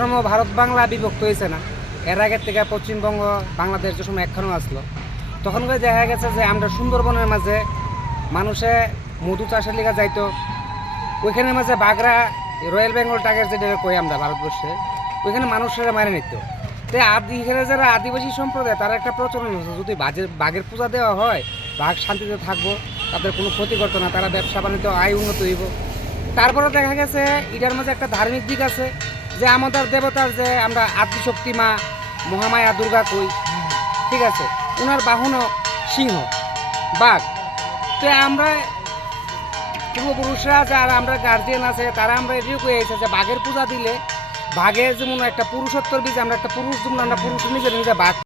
সময় ভারত বাংলা বিভক্ত হয়েছে না, এর আগের থেকে পশ্চিমবঙ্গ, বাংলাদেশ যে সময় একখানো আসলো, তখন করে দেখা গেছে যে আমরা সুন্দরবনের মাঝে মানুষে মধু চাষের লিগা যাইতো, ওইখানের মাঝে বাগরা রয়্যাল বেঙ্গল টাইগার যেটা কই আমরা ভারতবর্ষে, ওইখানে মানুষেরা মারে নিত। তো আদি, এখানে যারা আদিবাসী সম্প্রদায়, তার একটা প্রচলন আছে, যদি বাজের বাঘের পূজা দেওয়া হয়, বাঘ শান্তিতে থাকব, তাদের কোনো ক্ষতি করতো না, তারা ব্যবসা বাণিজ্য, আয় উন্নত হইব। তারপরে দেখা গেছে, এটার মাঝে একটা ধার্মিক দিক আছে যে আমাদের দেবতার যে আমরা আদিশক্তি মা, মহামায়া দুর্গা কই, ঠিক আছে? ওনার বাহনও সিংহ, বাঘ। তো আমরা পূর্বপুরুষরা যারা আমরা গার্জিয়ান আছে, তারা আমরা এটিও কয়ে এসেছে যে বাঘের পূজা দিলে বাঘের যেমন একটা পুরুষত্বর বীজ, আমরা একটা পুরুষ যেমন আমরা পুরুষ নিজের নিজে বাঘ